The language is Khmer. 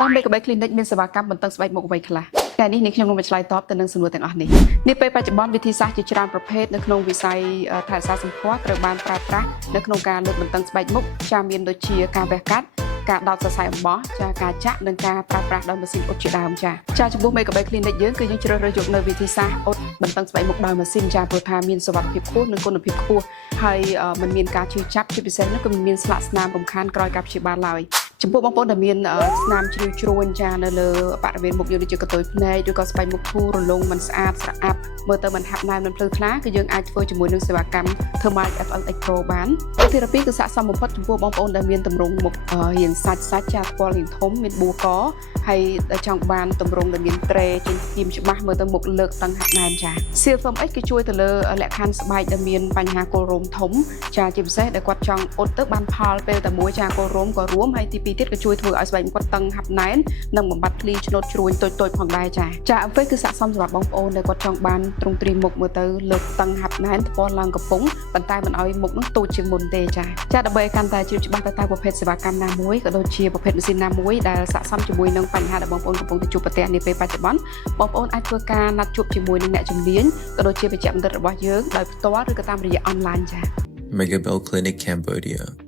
តាមមេកបៃ clinic មានសេវាកម្មបន្តឹងស្បែកមុខអ្វីខ្លះថ្ងៃនេះខ្ញុំនឹងមកឆ្លើយតបទៅនឹងសំណួរទាំងអស់នេះនាពេលបច្ចុប្បន្នវិធីសាស្ត្រជាច្រើនប្រភេទនៅក្នុងវិស័យថែរក្សាសម្ផស្សត្រូវបានប្រើប្រាស់នៅក្នុងការលើកបន្តឹងស្បែកមុខចាមានដូចជាការវះកាត់ការដោតសរសៃអំបោះចាការចាក់និងការប្រើប្រាស់ដោយម៉ាស៊ីនអ៊ុតជាដើមចាចំពោះមេកបៃ clinic យើងគឺយើងជ្រើសរើសយកនៅវិធីសាស្ត្រអ៊ុតបន្តឹងស្បែកមុខដោយម៉ាស៊ីនចាព្រោះថាមានសុវត្ថិភាពខ្ពស់និងគុណភាពខ្ពស់ហើយมันមានការឈឺចាប់ជាពិសេសនោះគឺมันមានស្លាកស្នាមរំខានក្រោយការព្យាបាលឡើយចំពោះបងប្អូនដែលមានស្នាមជ្រីវជ្រួញចានៅលើបរិវេណមុខយើងដូចជាកតុយភ្នែកឬក៏ស្បែកមុខធូររលោងមិនស្អាតស្រអាប់មើលទៅមិនហាប់ណែនមិនភ្លឺថ្លាគឺយើងអាចធ្វើជាមួយនឹងសេវាកម្ម Thermal FLX Pro បានធីរ៉ាពីគឺស័ក្តិសមបំផុតចំពោះបងប្អូនដែលមានទម្រង់មុខរាងសាច់ចាថ្ពាល់រាងធំមានបួរកហើយចង់បានទម្រង់ដែលមានត្រេជាងគៀមច្បាស់មើលទៅមុខលើកតឹងហាប់ណែនចា Seal Foam X គឺជួយទៅលើលក្ខខណ្ឌស្បែកដែលមានបញ្ហាគល់រោមធំចាជាពិសេសដែលគាត់ចង់អ៊ុតទៅបានផលពេលតែមួយចាគល់រោមក៏រួមហើយទី2ទៀតក៏ជួយធ្វើឲ្យស្បែកគាត់តឹងហាប់ណែននិងបំបត្តិធ្លីឆ្នូតជ្រួញតូចៗផងដែរចា Face គឺស័ក្តិសមសម្រាប់បងប្អូនដែលគាត់ចង់បានទ្រង់ទ្រីមុខមើលទៅលើកតឹងហាប់ណែនថ្ពាល់ឡើងកំពុងប៉ុន្តែមិនឲ្យមុខនោះតូចជាងមុនទេចាដើម្បីឲ្យកាន់តែជ្រាបច្បាស់ទៅតាមប្រភេទសេវាកម្មណាមួយក៏ដូចជាប្រភេទម៉ាស៊ីនណាមួយដែលស័ក្តិសមជាមួយនឹងបញ្ហាដែលបងប្អូនកំពុងតែជួបប្រទះនាពេលបច្ចុប្បន្នបងប្អូនអាចធ្វើការណាត់ជួបជាមួយនឹងអ្នកជំនាញក៏ដូចជាវេជ្ជបណ្ឌិតរបស់យើងដោយផ្ទាល់ឬក៏តាមរយៈអនឡាញចា Megabell Clinic Cambodia